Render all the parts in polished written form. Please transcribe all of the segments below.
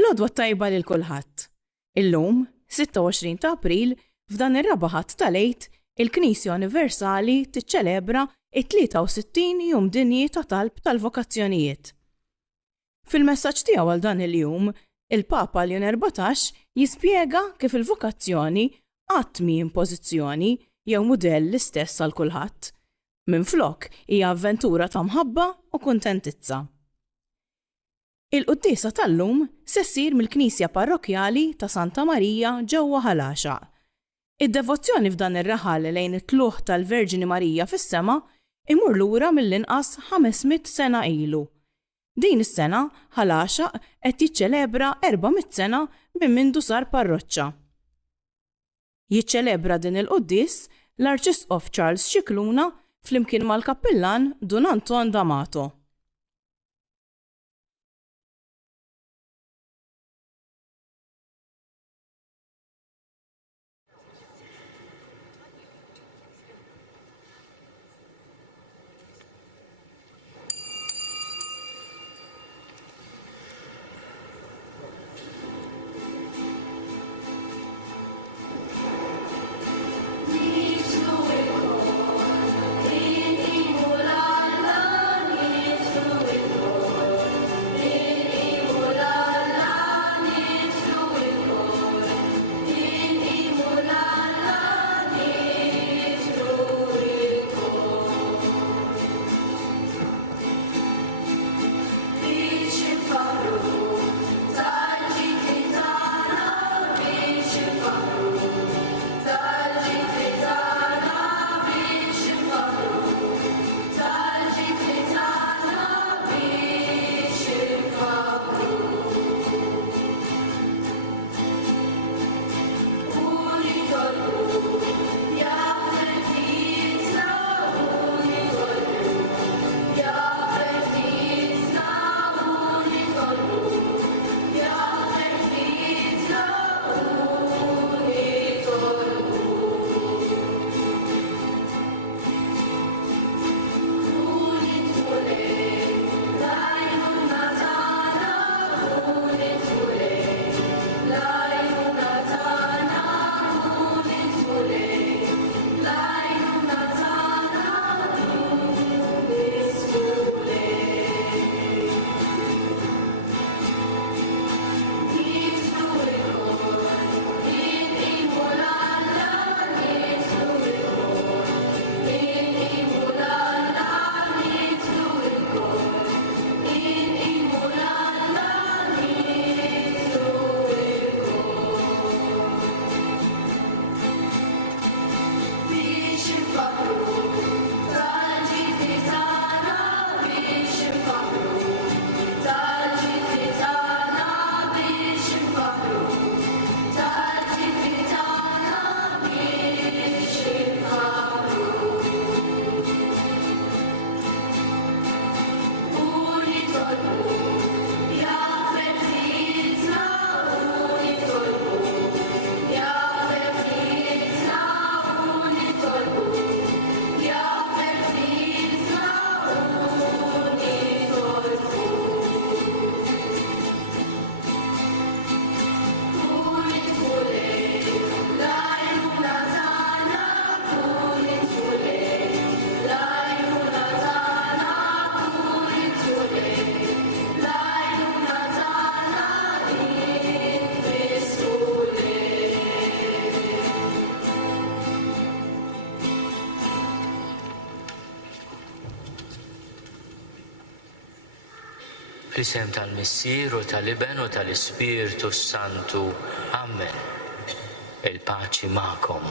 L-għodwa tajba lil kulħadd. Illum, 26 ta' April, f'dan ir-rabaħat tal-Għid, il-Knisja Universali tiċċelebra it-63 jum dinji ta' talb tal-vokazzjonijiet. Fil-messaġġ tiegħu għal dan il-jum, il-Papa Leon 14 jispjega kif il-vokazzjoni qatt mi impożizzjoni jew mudell l-istess għal kulħadd. Minflok hija avventura ta' mħabba u kuntentizza. Il-qudiesa tal-lum se ssir mill-Knisja Parrokjali ta' Santa Marija ġewwa Ħalaxaq. Id-devozzjoni f'dan ir-raħal lejn it-tluħ tal-Verġini Marija fis-sema imur lura mill-inqas 500 sena ilu. Din is-sena Ħalaxaq qed jiċċelebra 400 sena minn mindu sar parroċċa. Jiċċelebra din il-qudies l-Arċisqof Charles Scicluna flimkien mal-Kappillan Don Anton D'Amato. Fl-isem tal-Missier u tal-Iben u tal-Ispirtu Santu. Amen. Il-paċi ma'kom.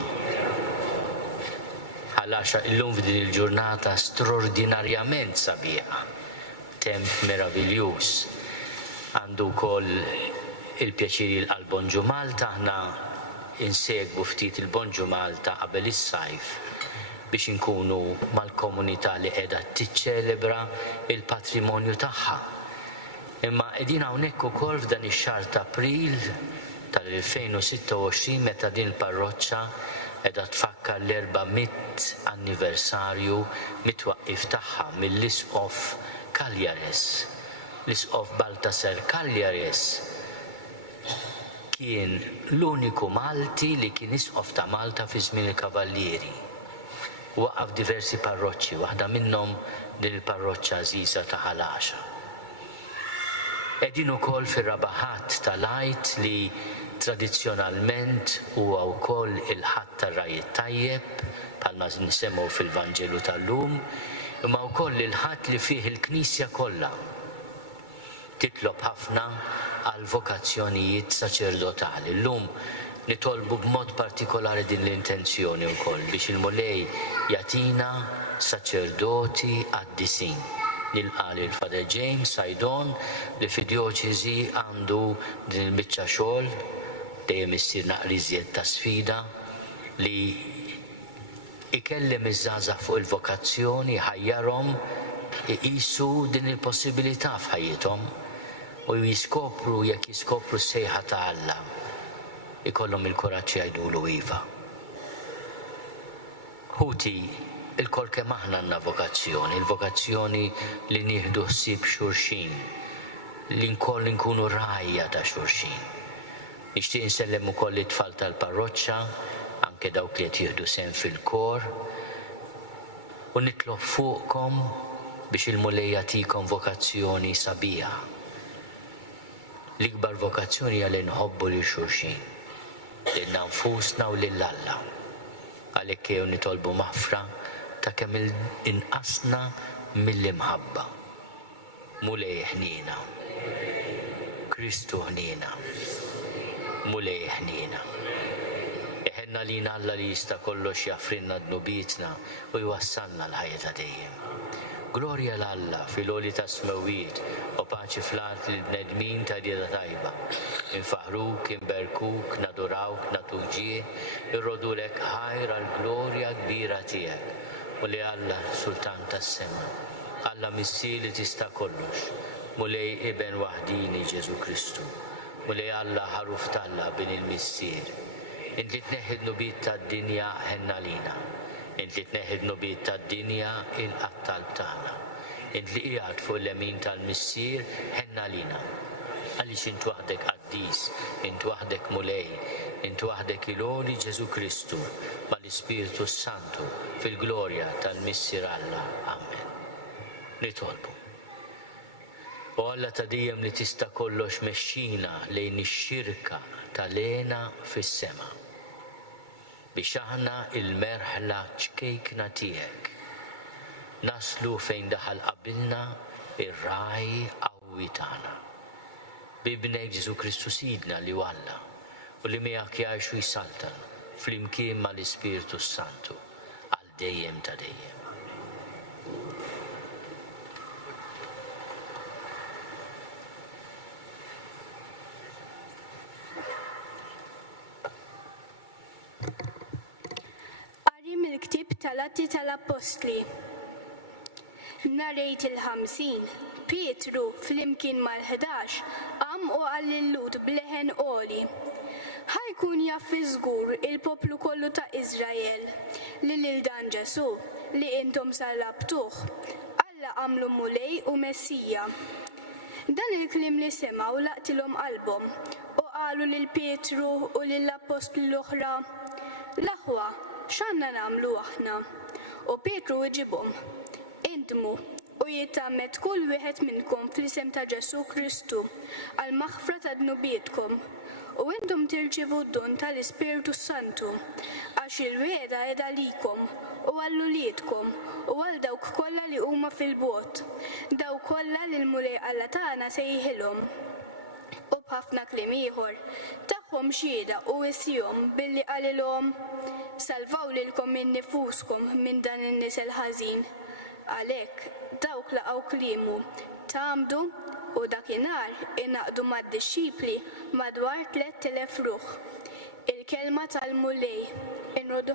Ħalaxaq illum f'din il-ġurnata straordinarjament sabiħa. Temp meravigliuż. Għandu wkoll il-pjaċir il-Bonġu Malta, aħna insegwu ftit il-Bonġu Malta qabel is-sajf biex inkunu mal-komunità li qiegħda tiċċelebra il-patrimonju tagħha. Imma qegħdin hawnhekk ukoll f'dan ix-xahar ta' April tal-2026 meta din il-parroċċa qiegħda tfakkar l-400 anniversarju mit-twaqqif tagħha mill-Isqof Kaljares, l-Isqof Baltasar Kaljares, kien l-uniku Malti li kien isqof ta' Malta fi żmien il-Kavallieri. Waqaf diversi parroċċi, waħda minnhom din il-parroċċa żgħira ta' Ħalaxa. Qegħdin ukoll fir-rabaħat tal-Għajt li tradizzjonalment huwa wkoll il-ħadd tar-Rajiet Tajjeb bħalma nisemgħu fil-Vanġelu tal-lum, imma wkoll il-ħadd li fih il-Knisja kollha titlob ħafna għal vokazzjonijiet saċerdotali. Llum nitolbu b'mod partikolari din l-intenzjoni wkoll biex il-Mulej jagħtina saċerdoti qaddisin. Nilqa' lil-Father James Sajdon li fid-djoċeżi għandu din il-biċċa xogħol dejjem issir naqriżjed ta' sfida li ikellem iż-żgħażagħ fuq il-vokazzjoni, ħajjarhom iqisu din il-possibilità f'ħajjithom u jekk jiskopru s-sejħa ta' Alla ikollhom il-kuraġġ jgħidulu iva. Ħuti il-kol kemm aħna għandna vokazzjoni, il-vokazzjoni li nieħdu ħsieb xulxin, li nkoll nkunu rajja ta' xulxin. Nixtieq insellem ukoll it-tfal tal-parroċċa, anke dawk li qed jieħdu sehem fil-kor, u nitlob fuqkom biex il-Mulej jagħtikom vokazzjoni sabiħa. L-ikbar vokazzjoni hija li nħobbu lil xulxin, lilna nfusna u lil Alla. Għalhekk jew nitolbu maħfra ta' kemm inqasna mill-imħabba. Mulej ħnina, Kristu ħnina, Mulej ħnina. Iħenna lina Alla li jista' kollox jaffrinna dnubietna u jwassalna l-ħajja ta' dejjem. Glorja l-Alla fil-għoli ta' smewiet u paċi fl-art l-bnedmin ta' dieta tajba. Infaħruk, inberkuk, nadurawk, natuk ġie, irrodulek ħajra l-glorja kbira tiegħek. U li Alla sultan tas-sema, Alla missier li tista' kollox, Mulej iben waħdini Ġesu Kristu, Mulej Alla ħaruf talla bin il-missier. Int li tneħħi d-nubiet tad-dinja ħenna lina, int li tneħħi d-nubiet tad-dinja il-qattal tagħna, int li qiegħed fuq l-lemin tal-missier ħenna lina. Għaliex int waħdek qaddis, int waħdek Mulej, int waħdek il-għoli Ġesu Kristu mal-Ispiritu Santu fil-glorja tal-missier Alla. Amen. Nitolbu. U Alla ta' dejjem li tista' kollox mexxina lejn ix-xirka tal-għena fis-sema. Biex aħna il-merħla ċkejkna tiegħek naslu fejn daħal qabilna ir-raj qawwi tagħna. Bibnek Ġesu Kristu Sidna li Alla u li miegħek jgħixu jsaltan flimkien mal-Ispiritu Santu għal dejjem ta' dejjem. Qari mill-ktieb tal-Atti tal-Apostli. Narejt il-50, Pietru flimkien mal-11 qam u għallillut bleħen qoli. Ħajkun jaf żgur il-poplu kollu ta' Iżrael li lil dan Ġesu li intom salabtuh Alla għamlu Mulej u Messija. Dan il-klim li semgħu laqtilhom qalbhom u qalu lil Pietru u lill-apostli l-oħra: l-aħwa x'għandna nagħmlu aħna? U Pietru iġibhom: intmu u jittammet kull wieħed minnkom fl-isem ta' Ġesu Kristu għal maħfra ta' dnubietkom u intom tirċievu d-don tal-Ispiritu Santu għax il-weda qiegħda likom u għall uliedkom u għal dawk kollha li huma fil-bogħod, dawk kollha li l-Mulej Alla tagħna sejħilhom. U b'ħafna kliem ieħor tagħhom xhieda u wisihom billi qalilhom: salvaw lilkom minn nifuskom minn dan in-nies il-ħażin. Għalhekk dawk laqgħu kliemu tagħmdu u dakinhar inaqdu mad-dixxipli madwar 3000 ruħ. Il-kelma tal-Mulej inrodu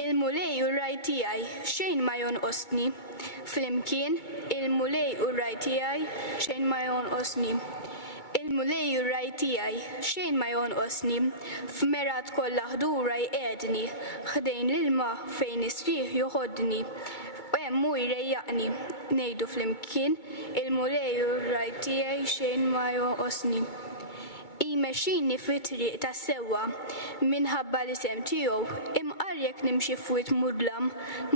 Il-Mulej u r-raj tiegħi xejn ma jonqosni. Flimkien il-Mulej u r-raj tiegħi xejn ma jonqosni. Il-Mulej u r-raj tiegħi xejn ma jonqosni. F'merat kollha ħdura jqiegħdni, ħdejn l-ilma fejn isrieħ joħodni. u hemm hu jrejjaqni ngħidu flimkien il-mulej u r-rajt tiegħi xejn ma jonqosni. Imexxini fit-triq tas-sewwa minħabba l-isem tiegħu imqarrek nimxi f'wied mudlam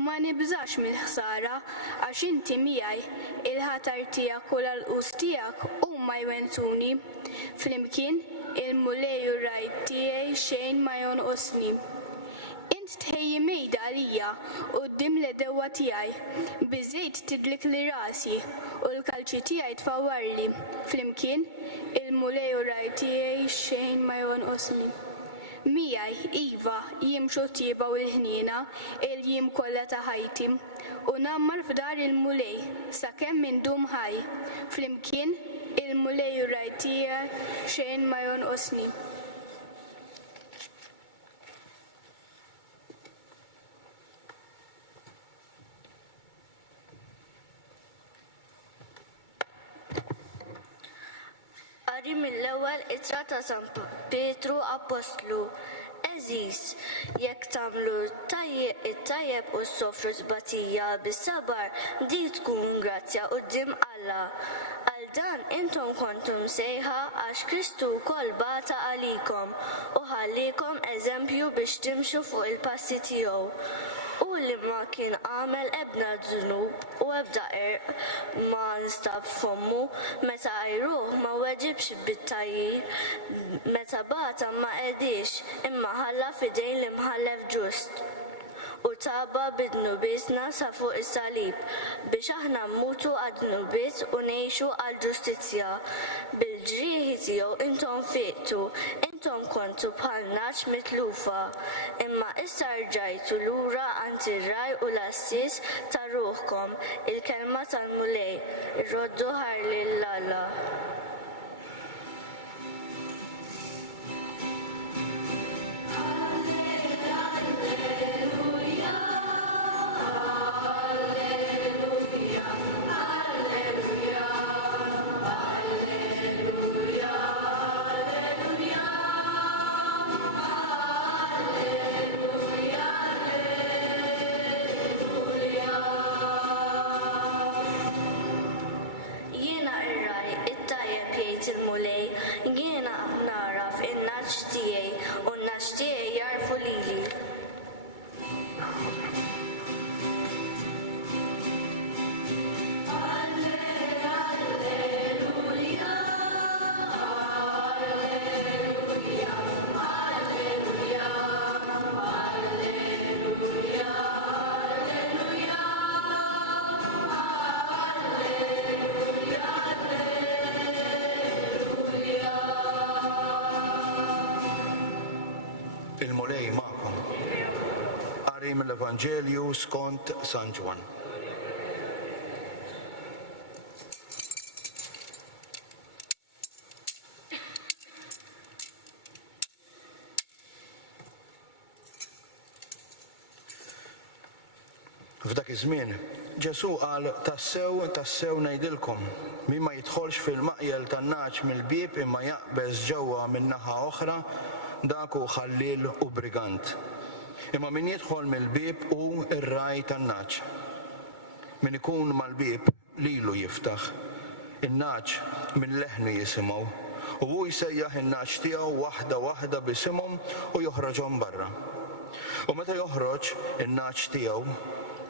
ma nibżax mill-ħsara għax inti miegħi il-ħatar tiegħek u l-qus tiegħek huma jwentuni. Flimkien il-mulej u r-rajt tiegħi xejn ma jonqosni. Int tħejji mejda għalija quddiem l-edewwa tiegħi, biżejt tidlik li rasi u l-kalċi tiegħi tfawwarli. Flimkien il-mulej u r-rajt tiegħi xejn ma jonqosni. Miegħi iva jimxu t-tieba u l-ħniena il-jiem kollha ta' ħajti u nammar f'dar il-mulej sakemm indum ħaj. Flimkien il-mulej u r-rajt tiegħi xejn ma jonqosni. Qari mill-ewwel ittra ta' San Petru Apostlu. Eżis, jekk tagħmlu it-tajjeb u ssofru tbatija bis-sabar, dik tkun grazzja quddiem Alla. Għal dan intom kontum sejħa għax Kristu wkoll bata għalikom u ħallikom eżempju biex timxu fuq il-passi tiegħu. U li ma kien għamel ebda żnub u ebda ma nstab f'ommu meta għajruh ma weġibx bit-tajjir, meta bata ma qedix imma ħalla f'idejn li mħallef ġust. U taba bid-nubietna sa fuq is-salib biex aħna mmutu għad-nubiet u ngħixu għall-ġustizzja. Bil-ġrieħi tiegħu intom fiqtu, intom kontu bħal naċ mitlufa, imma issa rġajtu lura għand ir-raj u l-assis ta' ruħkom, il-kelma tal-mulej, irroddu ħar lill-Alla. Il-mulej ma'kom. Qari mill-Evanġelju skont San Ġwan. F'dak iż-żmien Ġesu qal tassew ngħidilkom min ma jidħolx fil-maqjel tan-naċ mill-bieb imma jaqbeż ġewwa minn naħa oħra dak hu ħallil u brigant. Imma min jidħol mill-bieb hu r-raj tan-naċ. Min ikun mal-bieb lilu jiftaħ. In-naċ minn leħnu jisimgħu u hu jsejjaħ in-naċ tiegħu waħda waħda bisimhom u joħroġhom barra. U meta joħroġ in-naċ tiegħu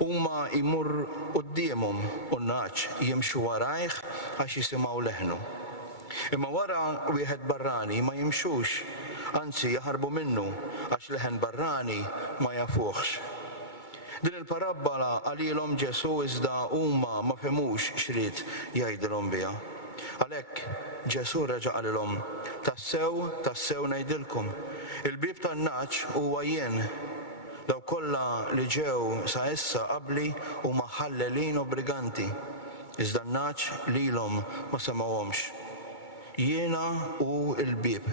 huma jmur qudiemhom u n-naċ jimxu warajh għax jisimgħu leħnu. Imma wara wieħed barrani ma jimxux, anzi jaħarbu minnu għax leħen barrani ma jafuhx. Din il-parabbola għalilhom Ġesu iżda huma ma femux xrid jgħidilhom biha. Għalhekk Ġesu reġa' qalilhom tassew ngħidilkom, il-bieb tan-naċ huwa jien. Daw kollha li ġew sa issa qabli huma ħallelin u briganti, iżda n-naċ lilhom ma semgħuhomx. Jiena hu l-bieb.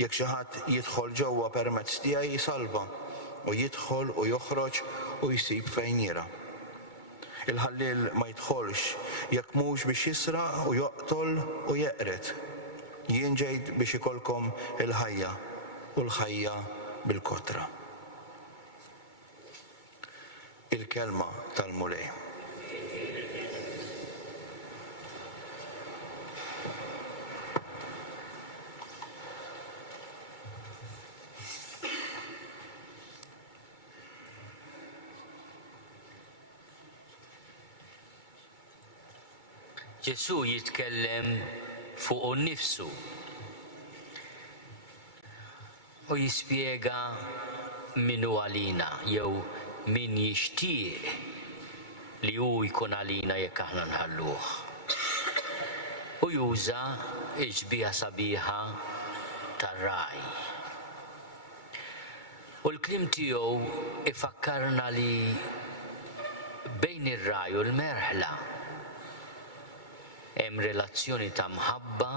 Jekk xi ħadd jidħol ġewwa permezz tiegħi jisalva u jidħol u joħroġ u jsib fejn jira. Il-ħallil ma jidħolx jekk mhux biex jisraq u joqtol u jeqret. Jien ġejt biex ikolkom il-ħajja u l-ħajja bil-kotra. il-kelma tal-mulej. Ġesu jitkellem fuq nnifsu u jispjega minu għalina jew min jixtieq li hu jkun għalina jekk aħna nħalluh. U juża ġbija sabiħa tar-raj. U l-kliem tiegħu ifakkarna li bejn ir-raj u l-merħla hemm relazzjoni ta' mħabba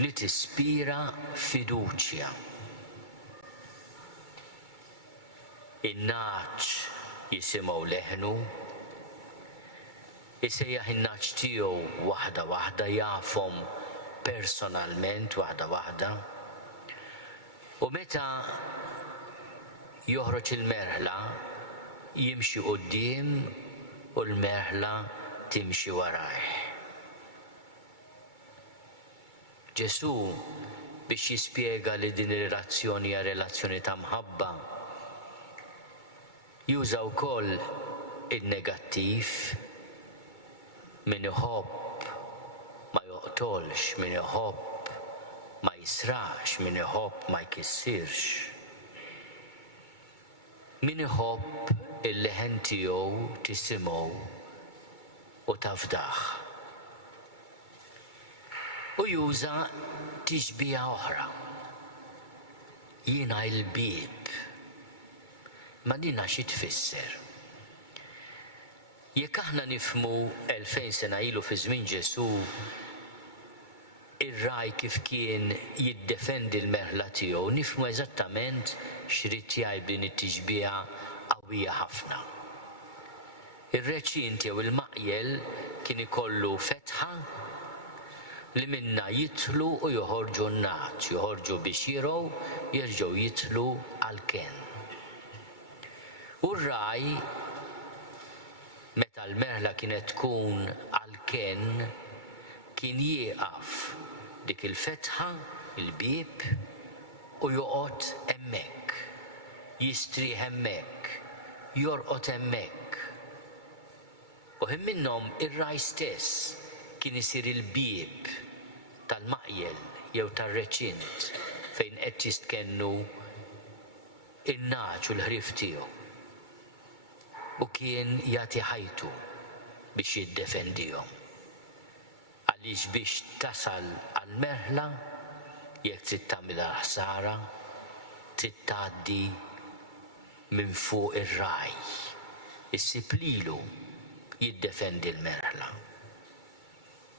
li tispira fiduċja. In-naċ jisimgħu leħnu, isejjaħ in-naċ tiegħu waħda waħda jafhom personalment waħda. U meta joħroġ il-merħla jimxi quddiem u l-merħla timxi warajh. Ġesu biex jispjega li din ir-relazzjoni hija relazzjoni ta' mħabba juża wkoll in-negattiv min iħobb ma joqtolx, min iħobb ma jisrax, min iħobb ma jkissirx. Min iħobb il-leħen tiegħu tisimgħu u tafdaħ. U juża tixbija oħra. Jiena l-bieb. Ma dina xi tfisser. Jekk aħna nifhmu 2000 sena ilu fi żmien Ġesu ir-raj kif kien jiddefendi l-merħla tiegħu, nifhmu eżattament x'rid jgħid din it-tixbija qawwija ħafna. Ir-reċint jew il-maqjel kien ikollu fetħa li minnha jidħlu u joħorġu n-naċ, joħorġu biex jirgħu, jerġgħu jidħlu għall-ken. U r-raj meta l-merħla kienet tkun għall-ken kien jieqaf dik il-fetħa, il-bieb u joqgħod hemmhekk, jistrieħ hemmhekk, jorqod hemmhekk. U hemm minnhom ir-raj stess kien isir il-bieb tal-maqjel jew tar-reċint fejn qed jistkennu in-naċ u l-ħrief tiegħu. U kien jagħti ħajtu biex jiddefendihom. Għaliex biex tasal għall-merħla jekk trid tagħmilha ħsara, trid tgħaddi minn fuq ir-raj. Issib lilu jiddefendi l-merħla.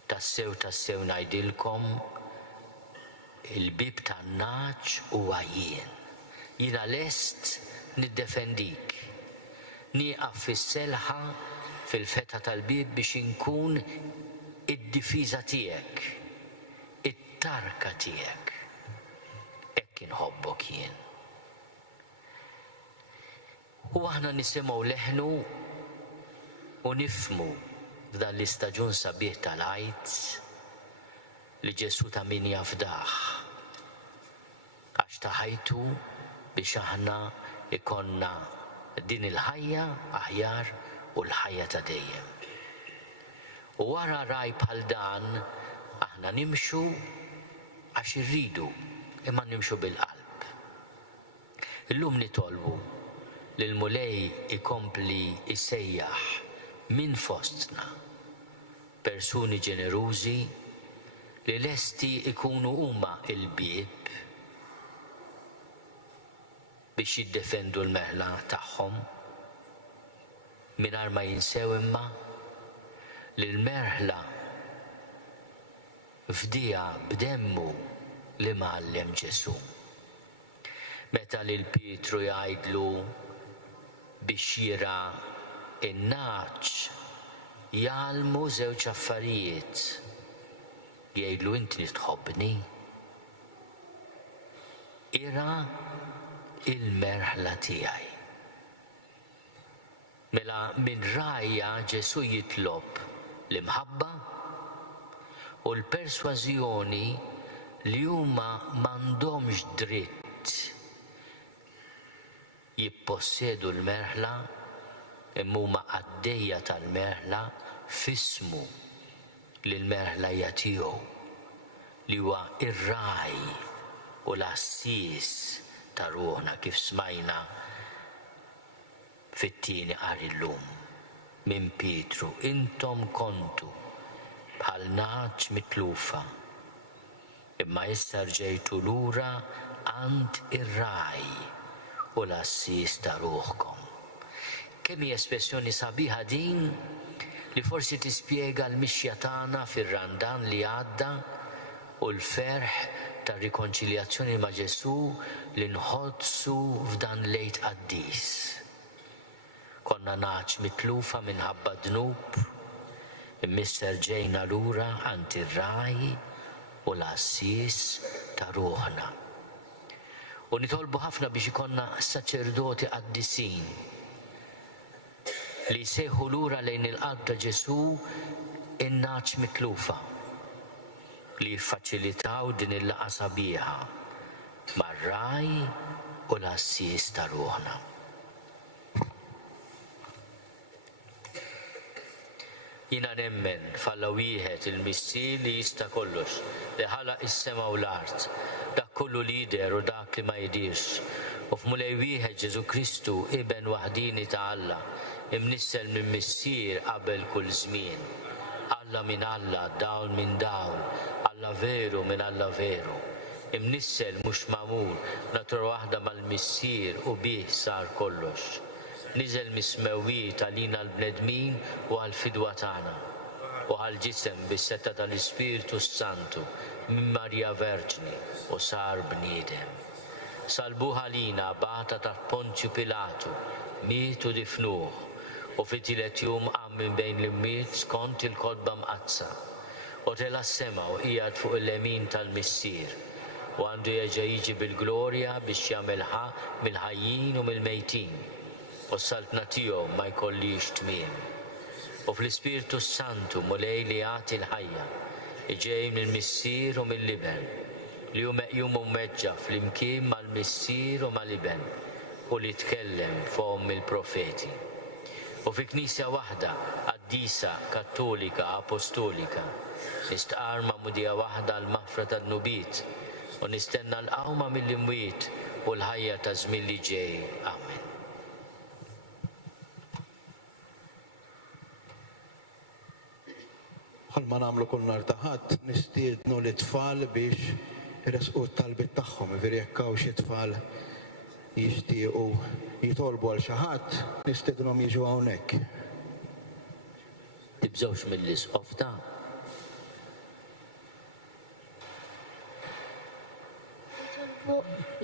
Tassew ngħidilkom il-bib tan-naċ huwa jien. Jiena lest niddefendik. Nieqaf fis-selħa fil-fetħa tal-bib biex inkun id-difiża tiegħek, it-tarka tiegħek. Hekk inħobbok jien. U aħna nisimgħu leħnu u nifhmu f'dan l-istaġun sabiħ tal-għajt li Ġesu ta' min jafdaħ għax taħajtu biex aħna ikonna din il-ħajja aħjar u l-ħajja ta' dejjem. U wara raj bħal dan aħna nimxu għax irridu imma nimxu bil-qalb. Illum nitolbu li l-mulej ikompli isejjaħ min fostna persuni ġenerużi li lesti ikunu huma il-bieb biex jiddefendu l-merħla tagħhom mingħajr ma jinsew imma li l-merħla fdija b'demmu li mgħallem Ġesu. Meta lil Pietru jgħidlu biex jira in-naċ jgħallmu żewġ affarijiet. Jgħidlu inti tħobbni. Ira il-merħla tiegħi. Mela minn rajja Ġesu jitlob l-imħabba u l-persważjoni li huma m'għandhomx dritt jippossedu l-merħla imma huma għaddejja tal-merħla f'ismu li l-merħla hija tiegħu li huwa ir-raj u l-assis ta' ruħna kif smajna fit-tieni qari llum minn Pietru. Intom kontu bħal naċ mitlufa imma issa rġejtu lura għand ir-raj u l-assis ta' ruħkom. Kemm hija espressjoni sabiħa din li forsi tispjega l-mixja tagħna fir-randan li għadda u l-ferħ ta' rikonċiljazzjoni ma' Ġesu li nħossu f'dan lejt qaddis. Konna naċ mitlufa minħabba dnub, immisser ġejna lura għand ir-raj u l-assis ta' ruħna. U nitolbu ħafna biex ikonna saċerdoti qaddisin li jsejħu lura lejn il-qalb ta' Ġesu in-naċ mitlufa li jiffaċilitaw din il-laqgħa sabiħa mar-raj u l-assis ta' ruħna. Jiena nemmen f'Alla wieħed il-Missier li jista' kollox li ħalaq is-sema u l-art, dak kollu li jidher u dak li ma jidirx, u f'Mulej wieħed Ġesu Kristu iben waħdini ta' Alla, imnissel minn Missier qabel kull żmien. Alla minn Alla, dawl minn dawl, Alla veru minn Alla veru. Imnissel mhux magħmul, natura waħda mal-Missier u bih sar kollox. Niżel mismewwiet għalina l-bnedmin u għal-fidwa tagħna u għal-ġisem bis-setta tal-Ispiritu Santu minn Marja Verġni u sar bniedem. Salbuh għalina bata taħt Pontju Pilatu, mietu difnuh u fit-tielet jum qam minn bejn l-imwiet skont il-kodba mqazza u tela s-sema u qiegħed fuq il-lemin tal-Missier u għandu jerġa' jiġi bil-glorja biex jagħmel mill-ħajjin u mill-mejtin u s-saltna tiegħu ma jkollix tmiem. U fl-Ispiritu Santu mulej li jagħti l-ħajja iġej mill-Missier u mill-Liben li hu meqjum u meġġa flimkien mal-Missier u mal-Liben u li tkellem f'hom il-profeti. U fi Knisja waħda qaddisa Kattolika Apostolika nistqar ma'mudija waħda l-maħfra tad-nubiet u nistenna l-qawma mill-imwiet u l-ħajja ta' żmien li ġej. Amen. Bħalma nagħmlu kull nhar ta' Ħadd nistiednu l-itfal biex iresqu t-talbiet tagħhom, veri jekk hawn xi tfal jixtiequ jitolbu għal xi ħadd, nistiednhom jiġu hawnhekk. Tibżgħux mill-isqofta.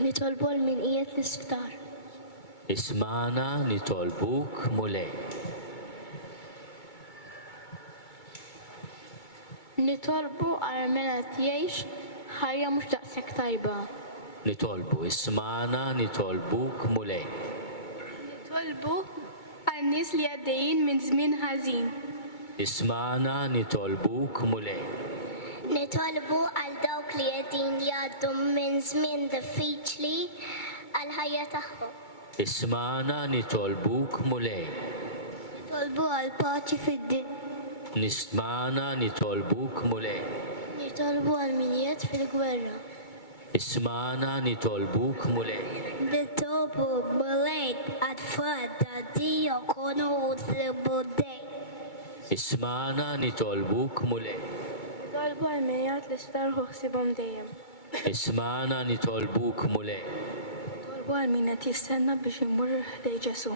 Nitolbu għal min qiegħed l-isptar. Ismana nitolbuk mulej. Nitolbu għal min qed jgħix ħajja mhux daqshekk tajba. Nitolbu ismana nitolbuk mulej. Nitolbu għal nies li għaddejjin minn żmien ħażin. Ismana nitolbuk mulej. Nitolbu għal dawk li qegħdin jgħaddu minn żmien diffiċli għal ħajja tagħhom. Ismana nitolbuk mulej. Nitolbu għal paċi fid-din. Nismana nitolbuk mulej. Nitolbu għal min qiegħed fil-gwerra. Ismana nitolbuk mulej. Nitolbu mulejk għat-tfal ta' Dio konu l-buddej. Ismana nitolbuk mulej. Nitolbu għal min qiegħed l-isptar u ħsibhom dejjem. Ismana nitolbuk mulej. Nitolbu għal min qed jistenna biex imur lejn Ġesu.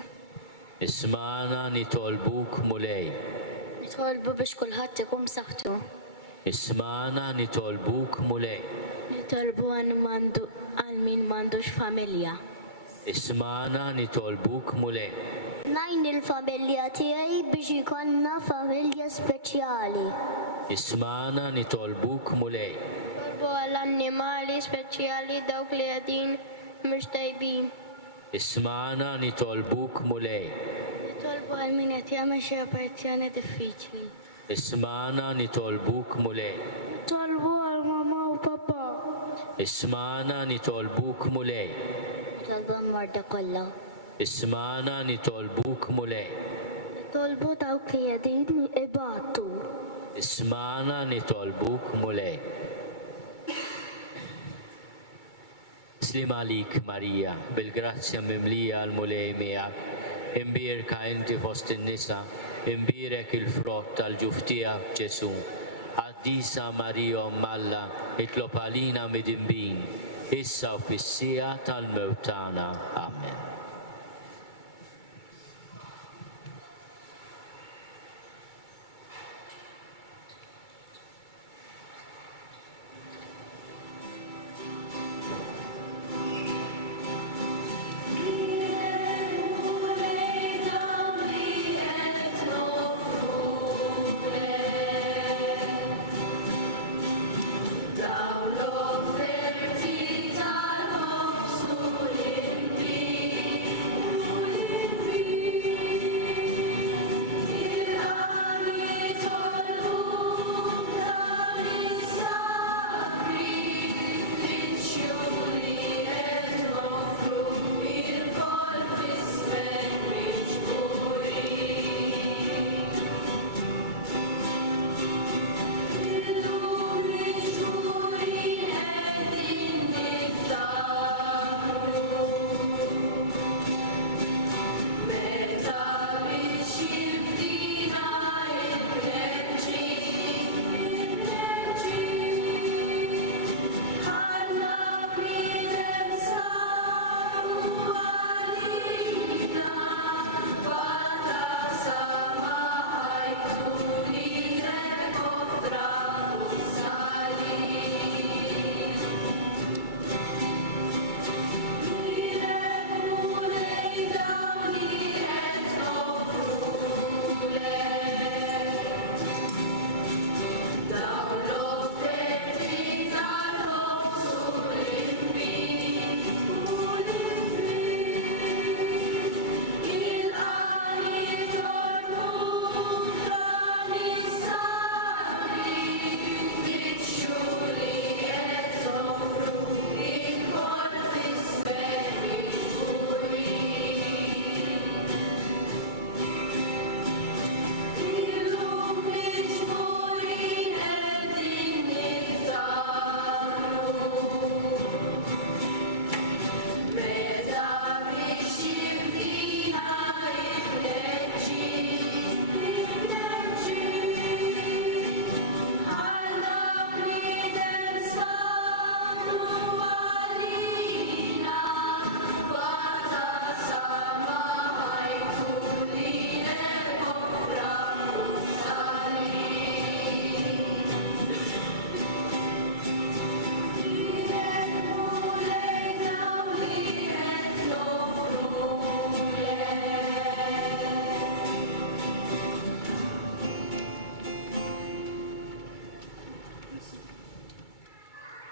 Ismana nitolbuk mulej. Nitolbu biex kulħadd ikun b'saħħtu. Ismana nitolbuk mulej. Nitolbu għal min m'għandux familja. Ismana nitolbuk mulej. Najn il-familja tiegħi biex ikonna familja speċjali. Ismana nitolbuk mulej. Nitolbu għal annimali speċjali dawk li qegħdin mhux tajbin. Ismana nitolbuk mulej. Nitolbu u għal min qed jagħmel xi operazzjoni diffiċli. Ismana nitolbuk mulej. Tolbu għal mama u papa. Ismana nitolbuk mulej. Talbu l-marda kollha. Ismana nitolbuk mulej. Tolbu dawk li qegħdin ibatu. Ismana nitolbuk mulej. Slim għalik Marija, bil-grazzja mimlija l-mulej miegħek. Imbirka inti fost in-nisa, imbirek il-frott tal-ġuf tiegħek Ġesu. Qaddisa Marija Umm Alla, itlob għalina mid-inbin, issa u fis-sija tal-mewt tagħna. Amen.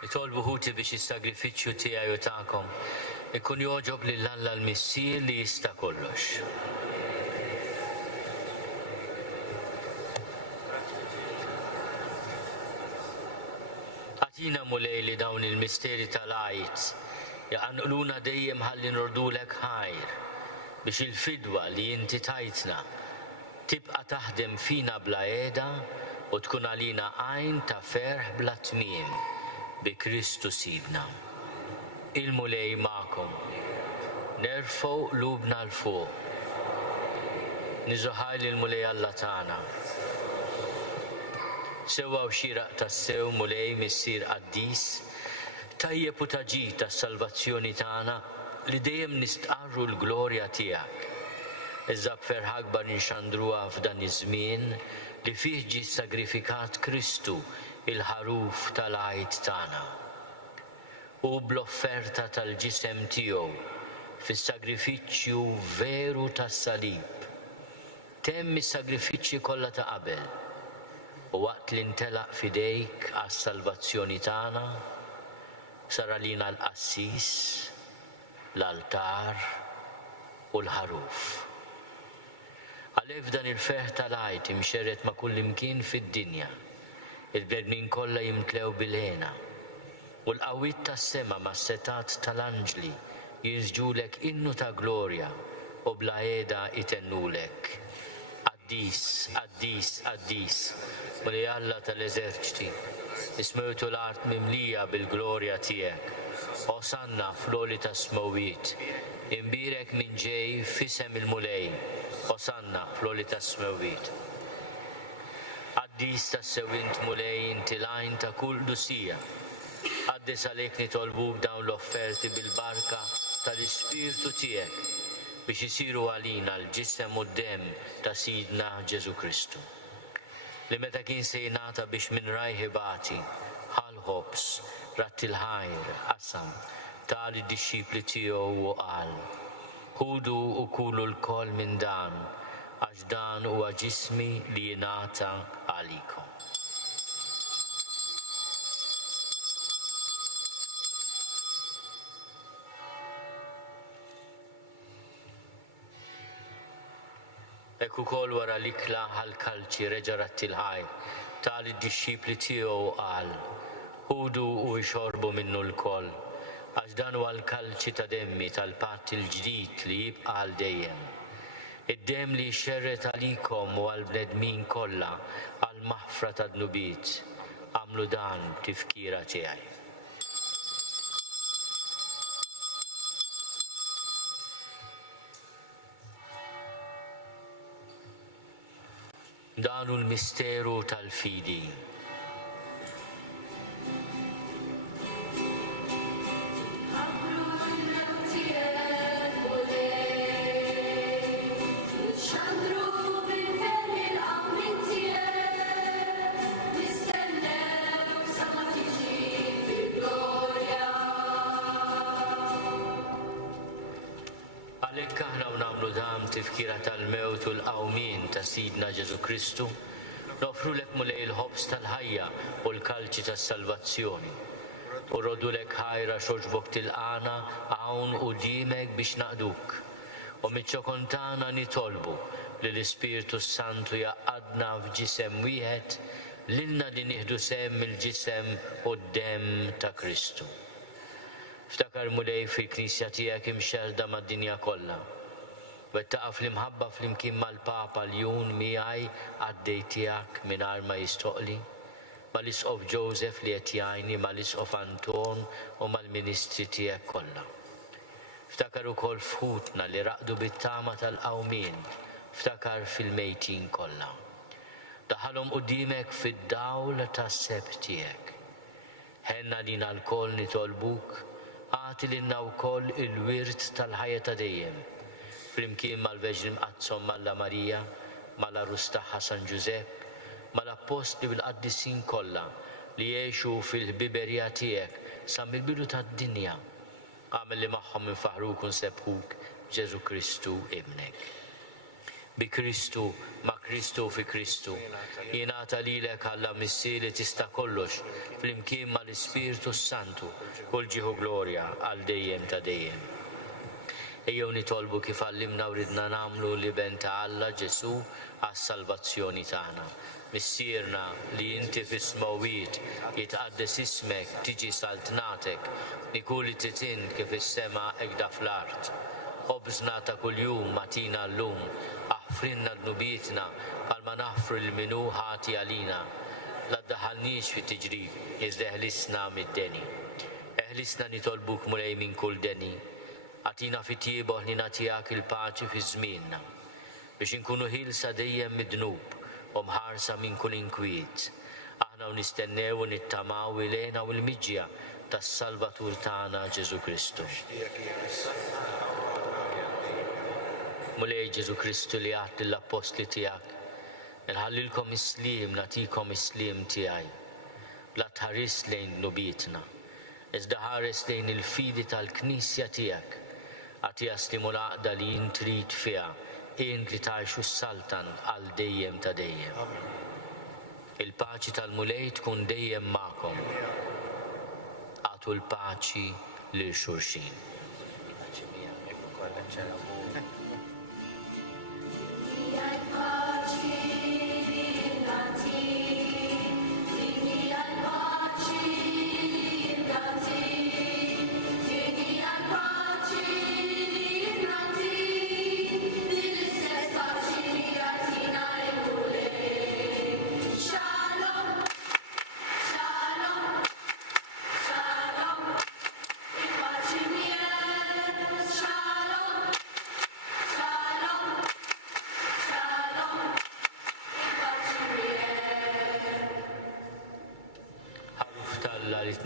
Nitolbu ħuti biex is-sagrifiċċju tiegħi u tagħkom ikun joġob lil Alla l-Missier li jista' kollox. Għatina mulej li dawn il-misteri tal-għajt jaqanqluna dejjem ħalli nordulek ħajr biex il-fidwa li inti tajtna tibqa' taħdem fina bla qiegħda u tkun għalina għajn ta' ferħ bla tmiem bi Kristu sibna. Il-mulej ma'kom, nerfgħu qlubna l-fuq, niżuħaj lill-mulej Alla tagħna. Sewwa u xieraq tas-sew mulej missier qaddis, tajjeb u taġid tas-salvazzjoni tagħna li dejjem nistqarru l-glorja tiegħek. Iżda b'ferħ akbar inxandruha f'dan iż-żmien li fih ġie sagrifikat Kristu il-ħaruf tal-għajt tagħna. U bl-offerta tal-ġisem tiegħu fis-sagrifiċċju veru tas-salib. Temm is-sagrifiċċji kollha ta' qabel u waqt li ntelaq f'idejk għas-salvazzjoni tagħna sar għalina l-qassis, l-altar u l-ħaruf. Għalhekk f'dan il-ferħ tal-għajt imxerret ma' kull imkien fid-dinja. Il-bnedmin kollha jimtlew bil-ħena. U l-qawwiet tas-sema mas-setat tal-anġli jinsġulek innu ta' glorja u bla qiegħda itennulek. Qaddis, qaddis, qaddis, Mulej Alla tal-eżerċiti, ismewtu l-art mimlija bil-glorja tiegħek. Osanna fl-għoli tas-smawiet, imbirek minn ġej f'isem il-mulej. Osanna fl-għoli tas-smawiet. Qaddis tas-sewint mulej inti lajn ta' kull dusija. Qaddis għalhekk nitolbuk dawn l-offerti bil-barka tal-Ispirtu tiegħek biex isiru għalina l-ġisem u d-dem ta' Sidna Ġesu Kristu. Li meta kien se jingħata biex minn rajħi bati, ħalħobs, ratti l-ħajr, qasam, tal id-disċipli tiegħu u qal. Ħudu u kulu l-koll minn dan, għax dan huwa ġismi li jingħata għalikom. Ekk ukoll wara l-ikla għall-kalċi reġa' ratti l-ħajr tal id-disċipli tiegħu qal. Ħudu u jxorbu minnu l-koll, għax dan huwa l-kalċi ta' demmi tal-patt il-ġdid li jibqa' għal dejjem. Id-demm li jxerret għalikom u għall-bnedmin kollha għall-maħfra ta' dnubiet. Għamlu dan tifkira tiegħi. Dan hu l-misteru tal-fidi. Għalhekk aħna nagħmlu dan tifkira tal-mewt u l-qawmien ta' Sidna Ġesu Kristu, nofrulek mulej il-ħobs tal-ħajja u l-kalċi tas-salvazzjoni. U rodulek ħajra xoġbok tilqana hawn qudiemek biex naqduk. U miċ-ċokontana nitolbu li l-Ispirtu Santu jaqadna f'ġisem wieħed lilna li nieħdu sehem mill-ġisem u d-demm ta' Kristu. Ftakar mulej fil-Knisja tiegħek imxerda mad-dinja kollha. Wettaqa' fl-imħabba flimkien mal-Papa l-jun miegħi għaddej tiegħek mingħajr ma jistoqli, mal-Isqof Joseph li qed jgħinni, mal-Isqof Anton u mal-Ministri tiegħek kollha. Ftakar ukoll fħutna li raqdu bit-tama tal-qawmien, ftakar fil-mejtin kollha. Daħalhom qudiemek fid-dawl tas-seb tiegħek. Ħenna lina l-koll nitolbuk, għati lilna wkoll il-wirt tal-ħajja ta' dejjem. Flimkien mal-Veġri Mqazzom Malla Marija, mal-Arus tagħha San Ġusepp, mal-Apostli bil-Qaddisin kollha li jgħixu fil-ħbiberija tiegħek sa mill-bidu tad-dinja. Għamel li magħhom infaħruk u nsebħuk Ġesu Kristu ibnek. Bi Kristu, ma' Kristu fi Kristu, jingħata lilek Alla missieri tista' kollox flimkien mal-Ispirtu Santu kull ġieħu glorja għal dejjem ta' dejjem. Ejjew nitolbu kif għallimna u ridna nagħmlu li ben ta' Alla Ġesu għas-salvazzjoni tagħna. Missierna li inti fis-smawiet jitqaddes ismek tiġi saltnatek, nikuli titin kif is-sema ekda fl-art. Obżna ta' kuljum matina llum, aħfrinna d-nubietna bħalma naħfru l-minu ħati għalina. La ddaħħalniex fi tiġrib, iżda eħlisna mid-deni. Eħlisna nitolbuk mulej minn kull deni. Għatina fi tiebuħ li nagħtihak il-paċi fi żmienna, biex inkunu ħilsa dejjem mid-dnub u mħarsa minn kull inkwiet. Aħna nistennew u nittamaw ilejna u l-miġja tas-Salvatur tagħna Ġesu Kristu. Mulej Ġesu Kristu li għat l-Apostli tiegħek, nħallilkom islim, nagħtikom islim tiegħi. Bla tħares lejn nubietna, iżda ħares lejn il-fidi tal-Knisja tiegħek. Għatija stimulaqda li jintrid fiha, int li tgħixu s-saltan għal dejjem ta' dejjem. Il-paċi tal-mulej tkun dejjem magħkom. Għatu l-paċi lil xulxin. Yeah.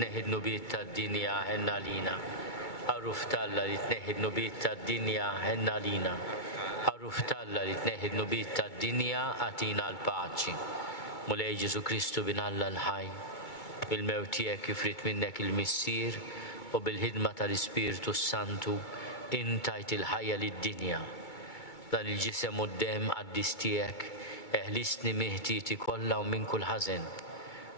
tneħid nubiet tad-dinja ħenna lina. Arruf talla li tneħid nubiet tad-dinja ħenna lina. Arruf talla li tneħid nubiet tad-dinja għatina l-paċi. Mulej Ġesu Kristu bin Alla l-ħaj. Bil-mewt tiegħek kifrit minnek il-missier u bil-ħidma tal-Ispiritu Santu intajt il-ħajja lid-dinja. Dan il-ġisem u d-dem għaddis tiegħek eħlisni miħtiti kollha u minn kull ħażen.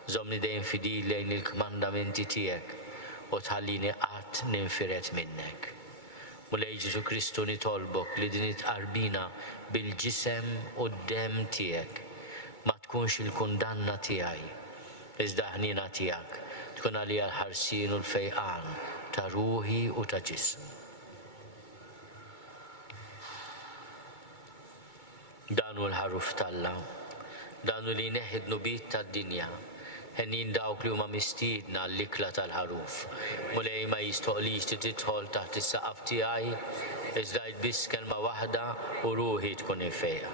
Żomni dejjem fidil lejn il-kmandamenti tiegħek u tħallini qatt ninfiret minnek. Mulej Ġesu Kristu nitolbok li din it-qarbina bil-ġisem u d-dem tiegħek ma tkunx il-kundanna tiegħi, iżda ħnina tiegħek tkun għalija l-ħarsien u l-fejqan ta' ruħi u ta' ġism. Danu l-ħaruf talla, danu li neħid nubiet tad-dinja, ħennin dawk li huma mistiedna l-ikla tal-ħaruf. Mulej ma jistoqlix titħol taħt is-saqaf tiegħi, iżda biss kelma waħda u ruħi tkun infejqa.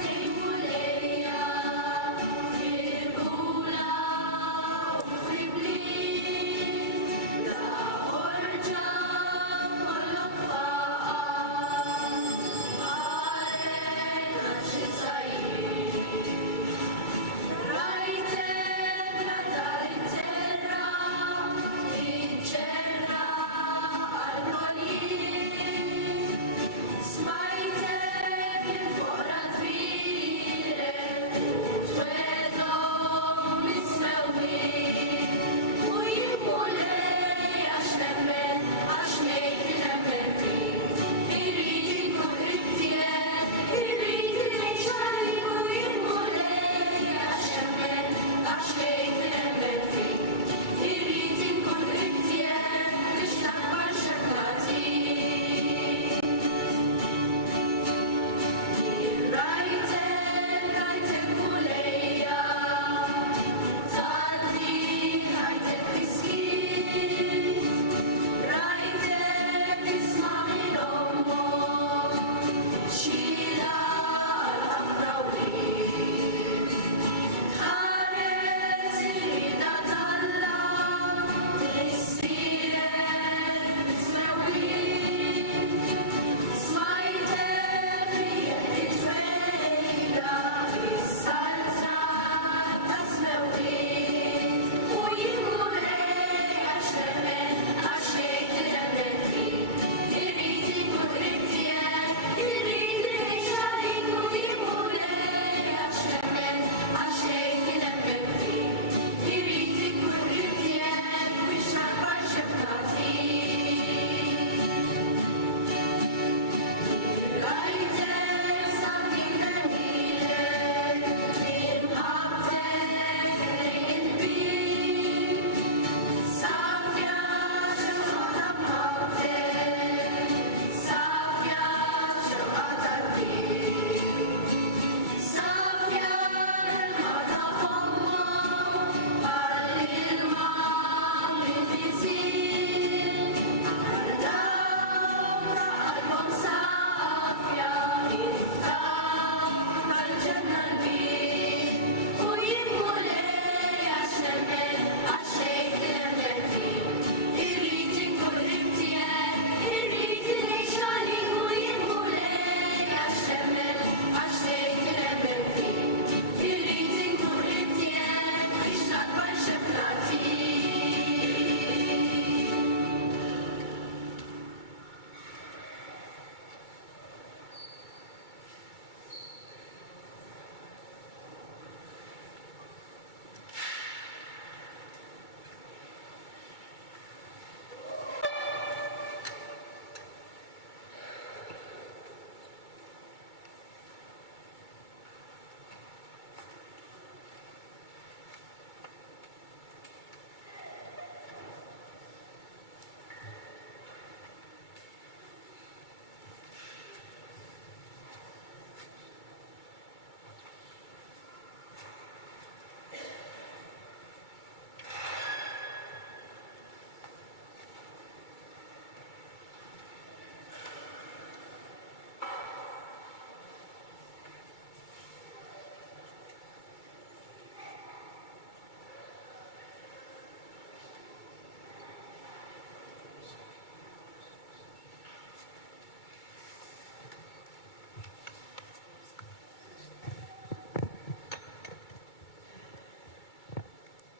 Thank you.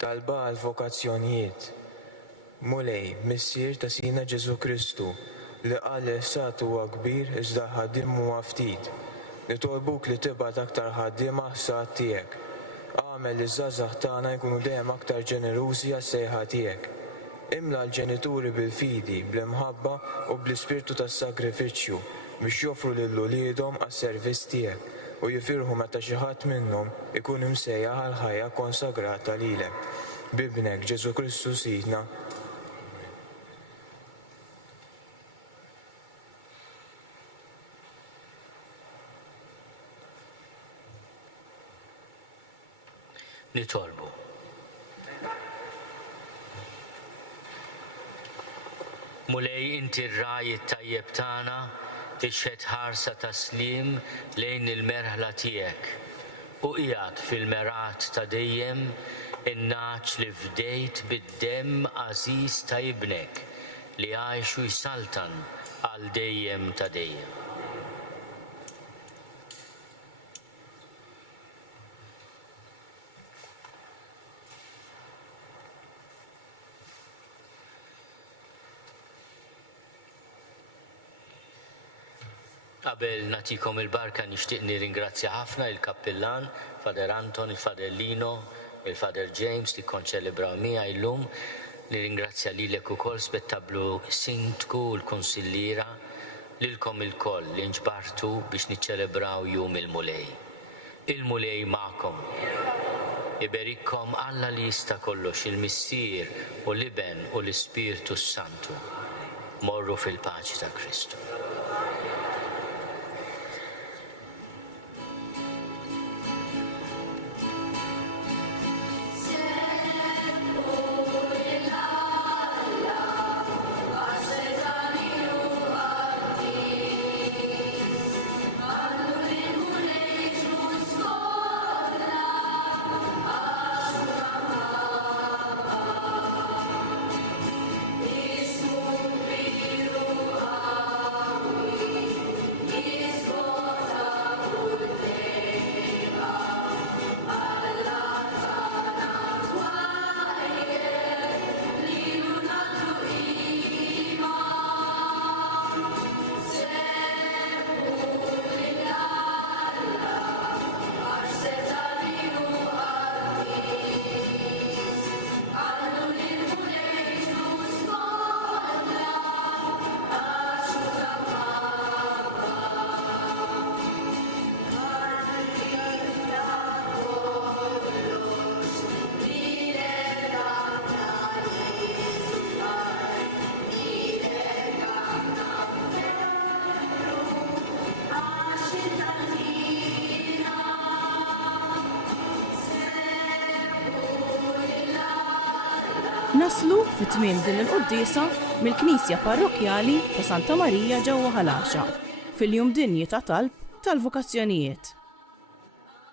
talba għal vokazzjonijiet. Mulej, missier ta' Sina Ġesu Kristu, li qal li s-sat huwa kbir iżda ħaddiem huwa ftit. Nitolbuk li tibgħat aktar ħaddiema ħsat tiegħek. Għamel li żgħażagħ tagħna jkunu dejjem aktar ġenerużi għas-sejħa tiegħek. Imla l-ġenituri bil-fidi, bl-imħabba u bl-ispirtu tas-sagrifiċċju biex joffru lil uliedhom għas-servizz tiegħek u jifirħu meta xi ħadd minnhom ikun imsejjaħ għal ħajja konsagrata lilek. Bibnek Ġesu Kristu Sidna. Nitolbu. Mulej inti r-raj it-tajjeb tagħna tixħed ħarsa taslim lejn il-merħla tiegħek u qiegħed fil-merat ta' dejjem in-naċ li fdejt bid-demm għażiż ta' ibnek li għajx u jsaltan għal dejjem ta' dejjem. Qabel natikom il-barka nixtieq nirringrazzja ħafna il-Kappillan, Fader Anton, il-Fader Lino, il-Fader James li konċelebraw miegħi llum. Nirringrazzja lilek ukoll spettablu sindku u l-Kunsilliera lilkom il-koll li nġbartu biex niċċelebraw jum il-mulej. Il-mulej magħkom. Iberikkom Alla li jista' kollox il-Missier u l-Iben u l-Ispirtu Santu. Morru fil-paċi ta' Kristu. Naslu fit-tmiem din il-qudiesa mill-Knisja Parrokjali ta' Santa Marija ġewwa Ħalaxa fil-jum dinji ta' talb tal-vokazzjonijiet.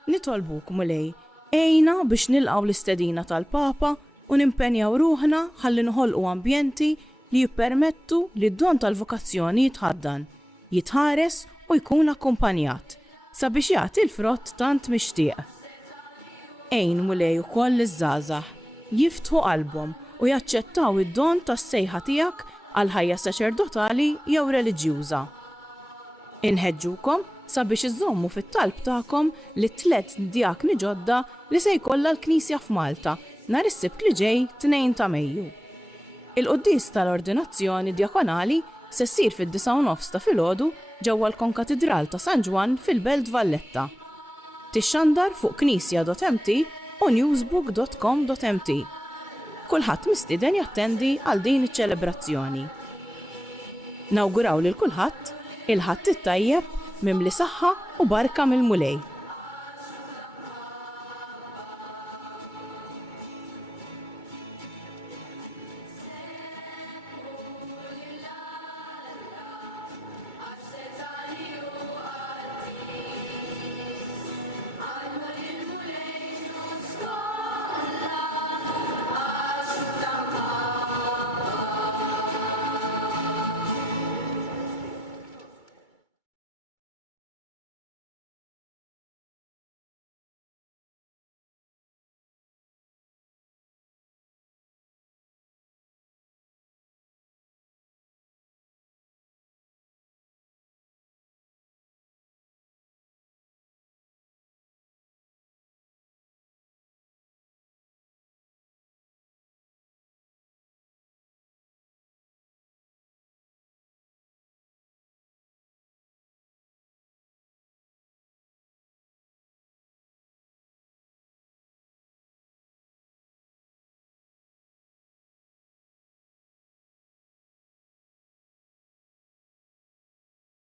Nitolbuk mulej ejna biex nilqgħu l-istedina tal-Papa u nimpenjaw ruħna ħalli nħolqu ambjenti li jippermettu li d-don tal-vokazzjoni jitħaddan, jitħares u jkun akkumpanjat sabiex jagħti l-frott tant mixtieq. Ejn mulej ukoll iż-żgħażagħ jiftħu qalbhom u jaċċettaw id-don tas-sejħa tiegħek għal ħajja saċerdotali jew reliġjuża. Inħeġġukom sabiex iżommu fit-talb tagħkom li 3 djakni ġodda li se jkollha l-Knisja f'Malta nhar is-Sibt li ġej 2 ta' Mejju. Il-quddies tal-ordinazzjoni djakonali se ssir fid-9:09 ta' filgħodu ġewwa l-Konkatedral ta' San Ġwan fil-Belt Valletta. Tixxandar fuq knisja.mt u newsbook.com.mt. Kulħadd mistieden jattendi għal din iċ-ċelebrazzjoni. Nawguraw lil kulħadd il-ħadd it-tajjeb mimli saħħa u barka mill-mulej.